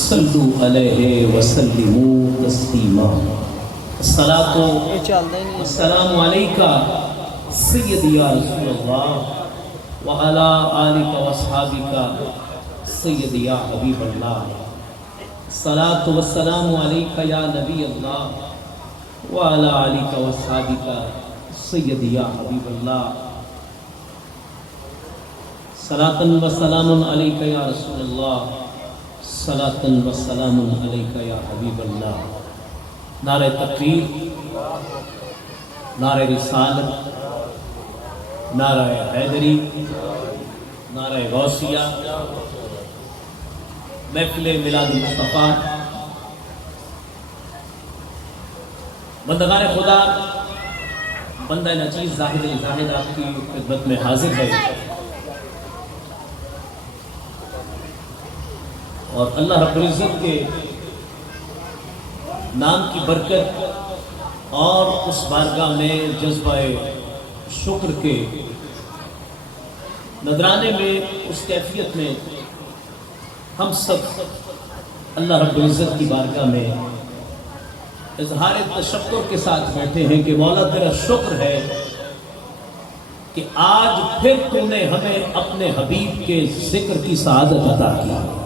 सल्लु अलैहि वसल्लिमू तस्लीमा। अस्सलातु वस्सलामु अलैका सय्यदी या रसूलल्लाह व अला आलिका व अस्हाबिका सय्यदी या हबीबल्लाह। अस्सलातु वस्सलामु अलैका या नबी अल्लाह व अला आलिका व अस्हाबिका सय्यदी या हबीबल्लाह। सलातन व सलामुन अलैका या रसूलल्लाह सलातन व सलामुन अलैका या हबीबल्लाह। नारे तकबीर, नारे रिसालत, नारे हैदरी, नारे गौसिया, महफिल मिलादुल मुस्तफ़ा। बंदगान खुदा, बंदा नचीज़ जाहिद आपकी खिदमत में हाजिर है और अल्लाह रब्बुल इज़्ज़त के नाम की बरकत और उस बारगाह में जज्बा शुक्र के नजराने में, उस कैफियत में हम सब अल्लाह रब्बुल इज़्ज़त की बारगाह में इज़हार तशक्कुर के साथ बैठे हैं कि मौला तेरा शुक्र है कि आज फिर तूने हमें अपने हबीब के जिक्र की सआदत अता की।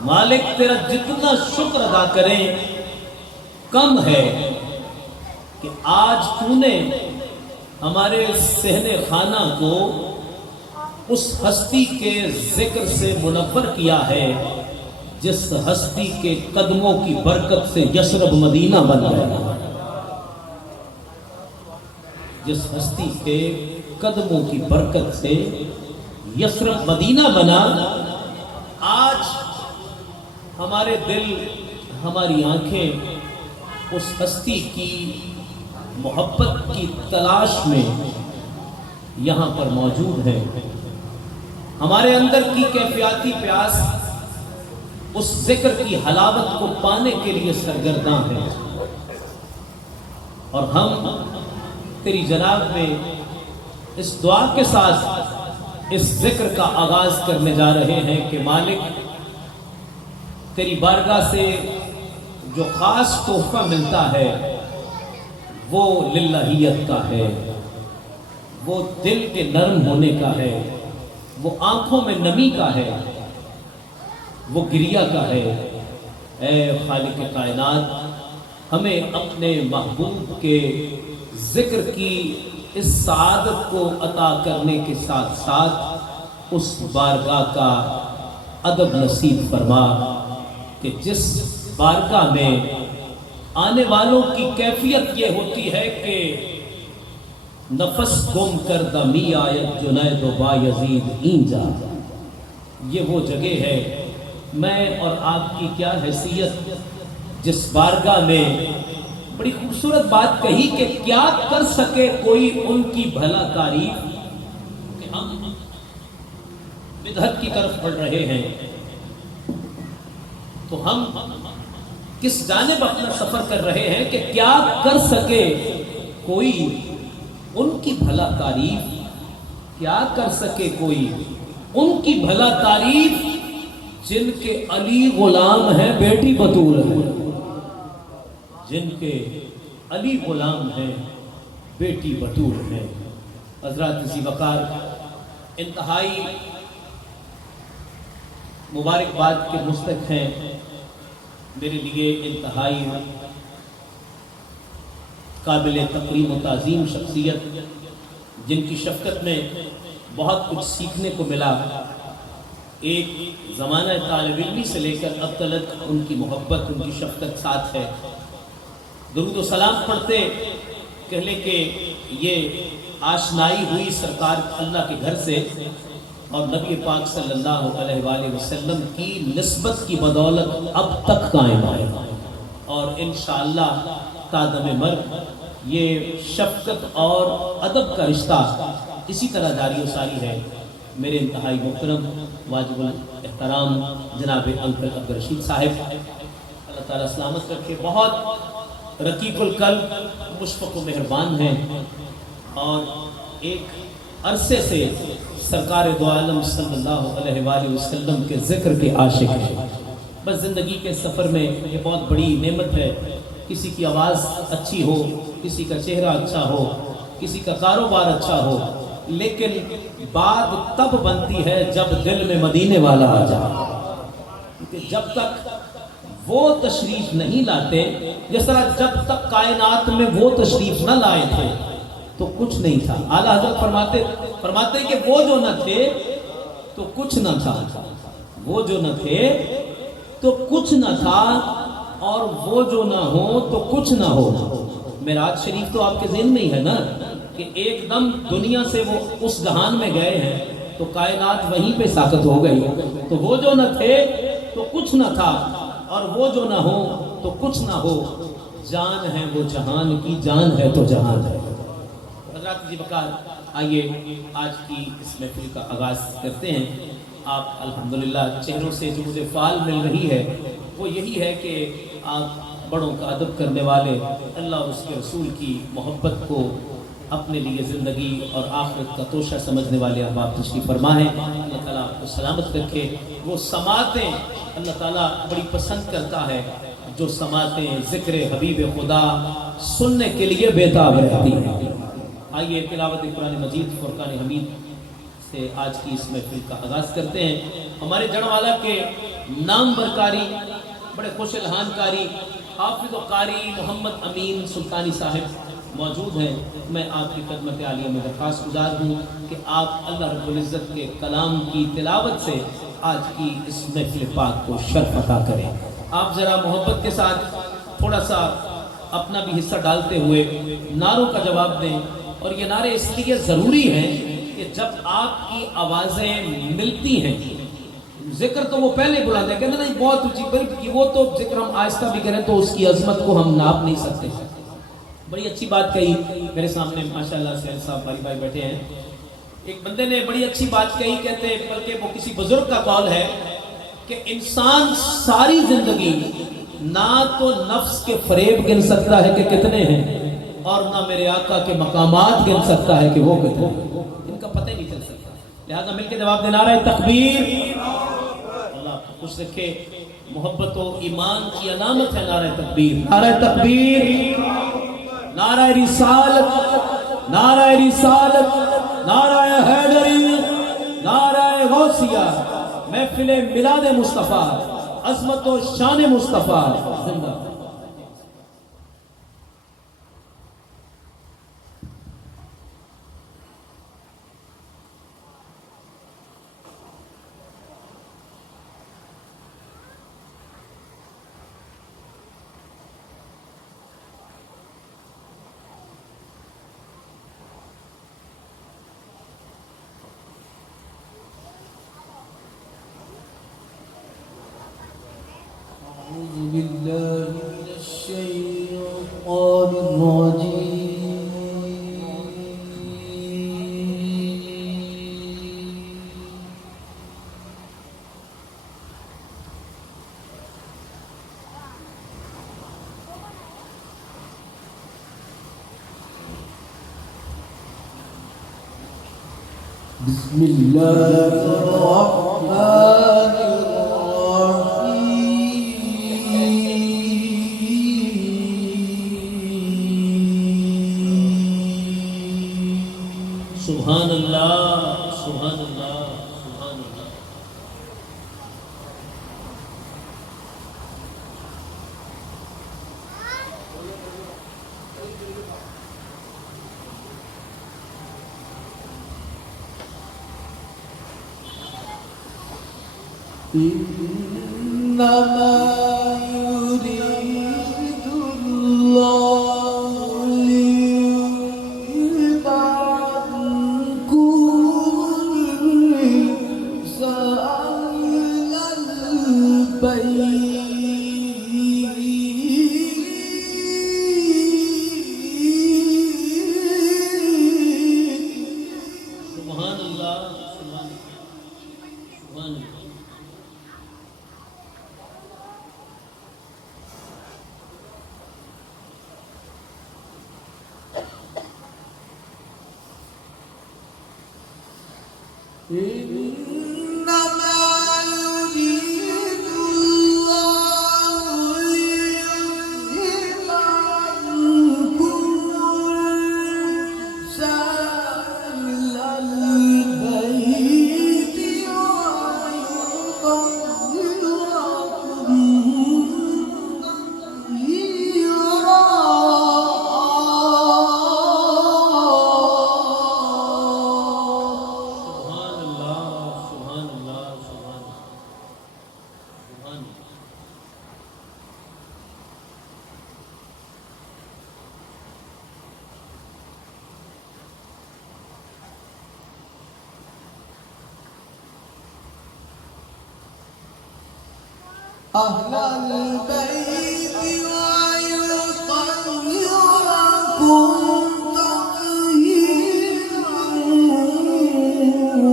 मालिक तेरा जितना शुक्र अदा करें कम है कि आज तूने हमारे सहने खाना को उस हस्ती के जिक्र से मुनव्वर किया है जिस हस्ती के कदमों की बरकत से यशरब मदीना बन गया। जिस हस्ती के कदमों की बरकत से यशरब मदीना बना, आज हमारे दिल, हमारी आंखें उस हस्ती की मोहब्बत की तलाश में यहाँ पर मौजूद है। हमारे अंदर की कैफियाती प्यास उस जिक्र की हलावत को पाने के लिए सरगर्दां है और हम तेरी जनाब में इस दुआ के साथ इस जिक्र का आगाज करने जा रहे हैं कि मालिक तेरी बारगाह से जो खास तोहफा मिलता है वो लिल्लाहियत का है, वो दिल के नरम होने का है, वो आंखों में नमी का है, वो गिरिया का है। ऐ खालिक कायनात, हमें अपने महबूब के जिक्र की इस सआदत को अता करने के साथ साथ उस बारगाह का अदब नसीब फरमा कि जिस बारगाह में आने वालों की कैफियत ये होती है कि नफस गुम कर दमी आयत जुनैद बायजीद ईंजा। ये वो जगह है, मैं और आपकी क्या हैसियत जिस बारगाह में बड़ी खूबसूरत बात कही कि क्या कर सके कोई उनकी भला तारीफ, कि हम बिदअत की तरफ बढ़ रहे हैं तो हम किस जानिब अपना सफर कर रहे हैं कि क्या कर सके कोई उनकी भला तारीफ, क्या कर सके कोई उनकी भला तारीफ जिनके अली गुलाम है बेटी बतूल है, जिनके अली गुलाम है बेटी बतूल है। हज़रात इसी वक़ार इंतहाई मुबारकबाद के मुस्तक हैं मेरे लिए इंतहाई काबिल तकरीम व ताज़ीम शख्सियत, जिनकी शफ़क़त में बहुत कुछ सीखने को मिला। एक ज़माना तालिब इल्मी से लेकर अब तक उनकी मोहब्बत, उनकी शफ़क़त साथ है। दुरूद व सलाम पढ़ते कहले कि ये आशनाई हुई सरकार अल्लाह के घर से और नबी पाक सल्लल्लाहु अलैहि वसल्लम की निस्बत की बदौलत अब तक कायम है और इंशाअल्लाह तादम मर्ग ये शफ़क़त और अदब का रिश्ता इसी तरह जारी व सारी है। मेरे इंतहाई मुहतरम वाजिबुल एहतराम जनाब अंकल अब्दुल रशीद साहिब, अल्लाह ताला सलामत रखे, बहुत रकीकुल कल्ब, मुशफ़क़ व मेहरबान हैं और एक अरसे से सरकार दो आलम सल्लल्लाहु अलैहि वसल्लम के ज़िक्र के आशिक हैं। बस ज़िंदगी के सफ़र में ये बहुत बड़ी नेमत है। किसी की आवाज़ अच्छी हो, किसी का चेहरा अच्छा हो, किसी का कारोबार अच्छा हो, लेकिन बात तब बनती है जब दिल में मदीने वाला आ जाए। क्योंकि जब तक वो तशरीफ नहीं लाते, जिस तरह जब तक कायनात में वो तशरीफ न लाए थे तो कुछ नहीं था। आला हज़रत फरमाते कि वो जो न थे तो कुछ न था, वो जो न थे तो कुछ न था, और वो जो ना हो तो कुछ ना हो। मेराज शरीफ तो आपके ज़हन में ही है ना कि एकदम दुनिया से वो उस जहान में गए हैं तो कायनात वहीं पे साकत हो गई। तो वो जो न थे तो कुछ न था, और वो जो ना हो तो कुछ ना हो। जान है वो जहान की, जान है तो जहान है। हज़रात जी बकार, आइए आज की इस महफिल का आगाज़ करते हैं। आप अल्हम्दुलिल्लाह चेहरों से जो मुझे फाल मिल रही है वो यही है कि आप बड़ों का अदब करने वाले, अल्लाह और उसके रसूल की मोहब्बत को अपने लिए ज़िंदगी और आखिरत का तोशा समझने वाले अहबाब तशरीफ़ फरमा है। अल्लाह ताला आपको सलामत रखे। वो समातें अल्लाह ताला बड़ी पसंद करता है, जो समातें ज़िक्र हबीब खुदा सुनने के लिए बेताब रहती हैं। आइए तिलावत कुरान मजीद फुरकान हमीद से आज की इस महफिल का आगाज़ करते हैं। हमारे जड़वाला के नाम बरकारी, बड़े खुश लहानकारी हाफिज़ व कारी मोहम्मद अमीन सुल्तानी साहिब मौजूद हैं। मैं आपकी खिदमत आलिया में दरख्वास्त गुजार हूँ कि आप अल्लाह रब्बुल इज़्ज़त के कलाम की तिलावत से आज की इस महफिल पाक को शर्फ अता करें। आप ज़रा मोहब्बत के साथ थोड़ा सा अपना भी हिस्सा डालते हुए नारों का जवाब दें। और ये नारे इसलिए ज़रूरी हैं कि जब आपकी आवाज़ें मिलती हैं, जिक्र तो वो पहले बुला दें, कहते नहीं बहुत ऊँची, बल्कि वो तो जिक्र हम आहिस्ता भी करें तो उसकी अजमत को हम नाप नहीं सकते। बड़ी अच्छी बात कही मेरे सामने माशाल्लाह से साहब भाई भाई बैठे हैं। एक बंदे ने बड़ी अच्छी बात कही, कहते बल्कि वो किसी बुजुर्ग का कौल है कि इंसान सारी जिंदगी ना तो नफ्स के फरेब गिन सकता है कि कितने हैं, और ना मेरे आका के मकामात गिन सकता है कि वो कितने हैं। इनका पता ही नहीं चल सकता। लिहाजा मिलकर जवाब देना रहा है तकबीर। अल्लाह आपको खुश रखे। मोहब्बत और ईमान की अलामत है नारा तकबीर। नारा तकबीर, नारा रिसालत, नारा रिसालत, नारा हैदरी, नारा गौसिया, महफिल मिलाद मुस्तफ़ा, अज़मत और शान मुस्तफ़ा जिंदा। सुभान अल्लाह, सुभान अल्लाह, सुभान अल्लाह। أهل البيت ويطهركم تطهيرا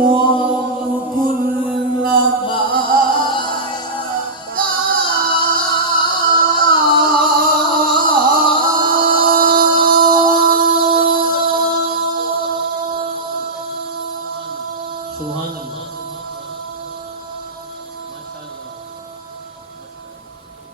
وكل सुभान अल्लाह,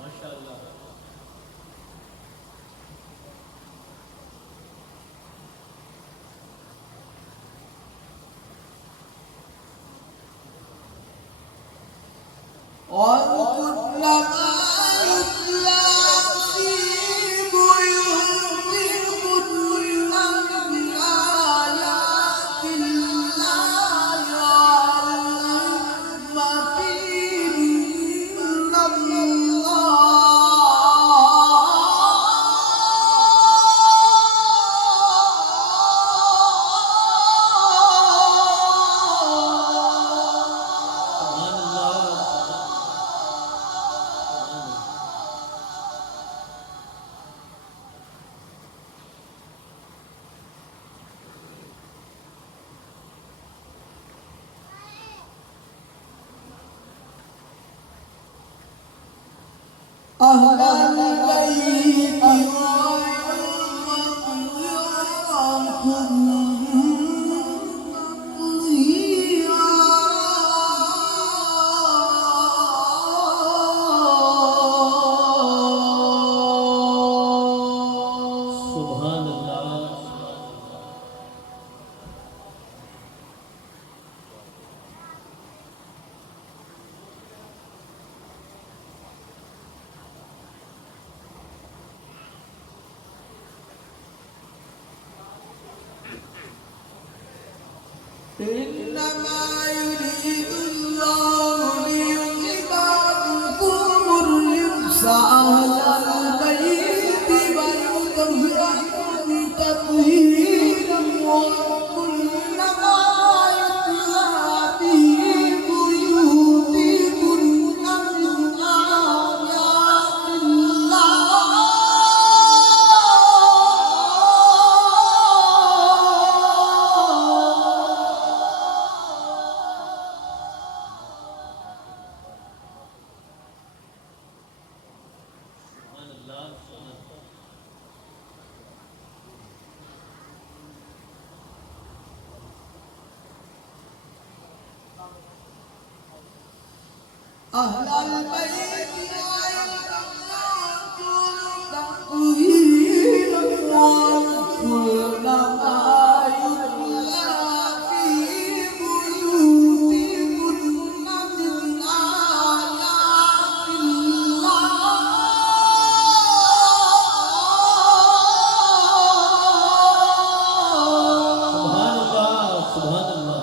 माशाअल्लाह, وَاذْكُرْ مَا يُتْلَى فِي بُيُوتِكُنَّ مِنْ آيَاتِ اللَّهِ وَالْحِكْمَةِ إِنَّ أهل البيت ويطهركم सुभान अल्लाह, إنما يريد الله ليذهب عنكم الرجس أهل البيت ويطهركم تطهيرا وكل ما يتلى في بيوتكن من آيات أهل البيت ويطهركم تطهيرا وكل ما يتلى في بيوتكن من آيات الله सुभान अल्लाह, सुभान अल्लाह,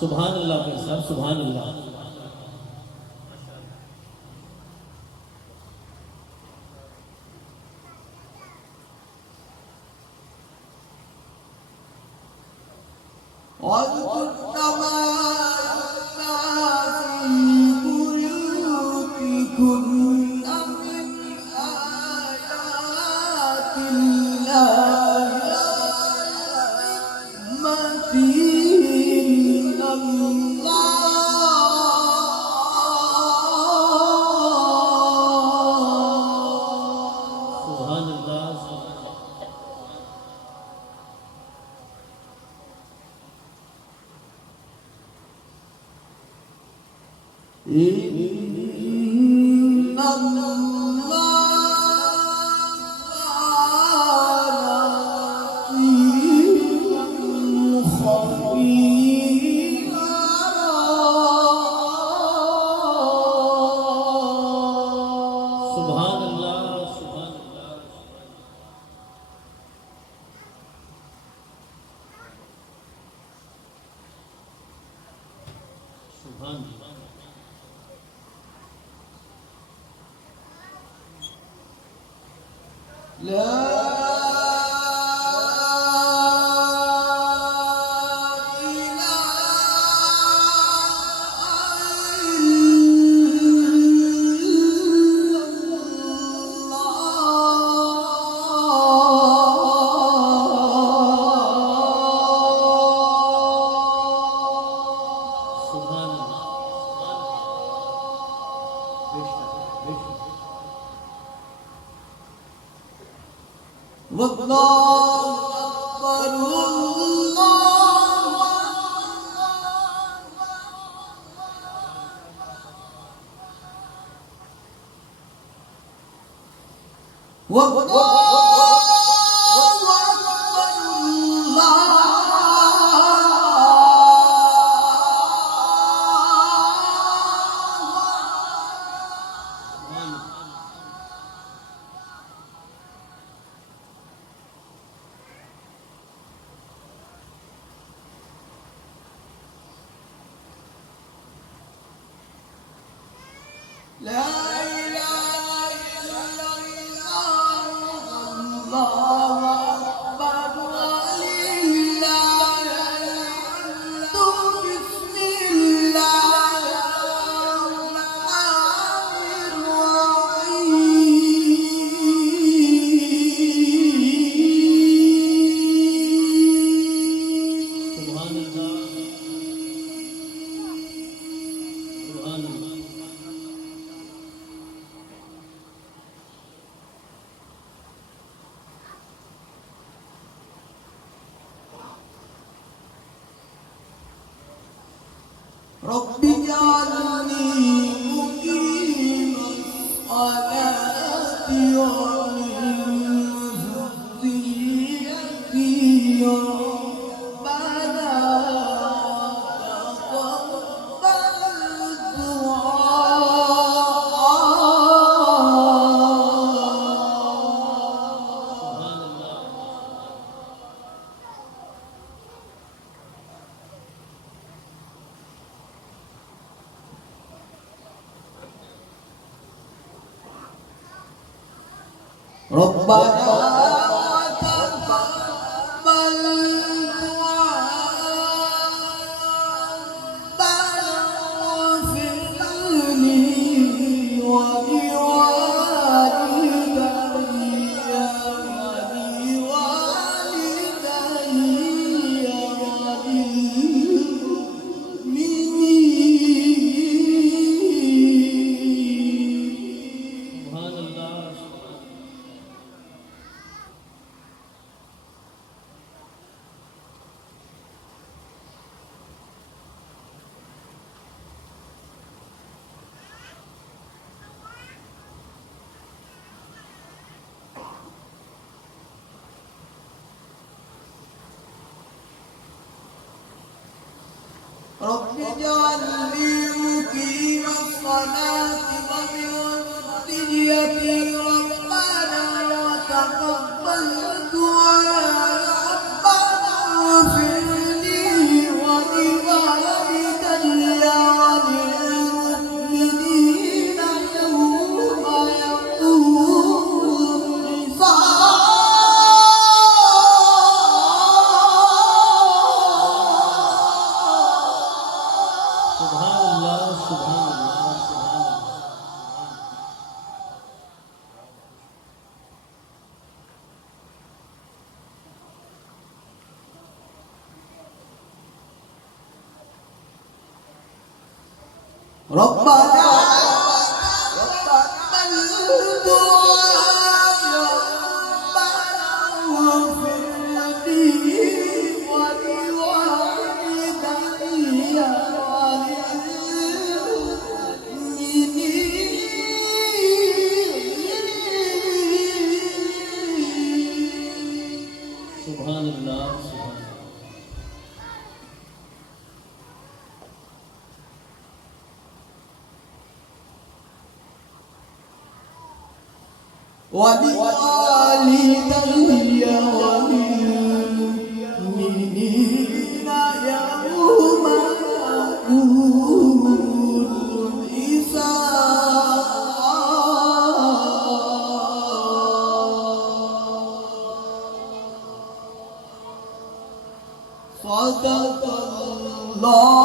सुभान अल्लाह भाई साहब, सुभान अल्लाह। واذكرن ما يتلى في بيوتكن من آيات الله والحكمة إن सुभान अल्लाह, सुभान अल्लाह, सुभान अल्लाह, सुभान अल्लाह। सुभान अल्लाह, बेशक, बेशक। वल्लाहु अकबर, لا إله إلا الله والله أكبر ولله الحمد بسم الله الرحمن الرحيم सुभान अल्लाह, सुभान अल्लाह। رب اجعلني مقيم الصلاة ومن ذريتي ربنا تقبل ربنا تقبل دعاء ربنا اغفر لي ولوالدي सुभान अल्लाह, رب اجعلني مقيم الصلاة ومن ذريتي ربنا وتقبل دعاء ربنا اغفر لي ولوالدي وللمؤمنين يوم يقوم सुभान अल्लाह, सुभान अल्लाह, सुभान अल्लाह। ربنا تقبل دعاء ربنا واغفر لي ولوالدي وللمؤمنين ولوالدي وللمؤمنين يوم يقوم الحساب. صدق الله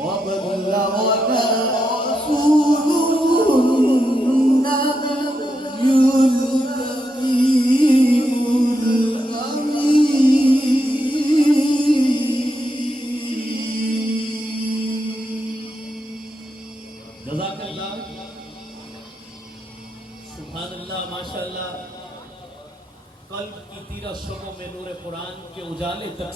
وبلغنا رسوله النبي الكريم الأمين. जज़ाकल्लाह, सुभानअल्लाह, माशाअल्लाह। कल्ब की तीरा शबों में नूर कुरान के उजाले तक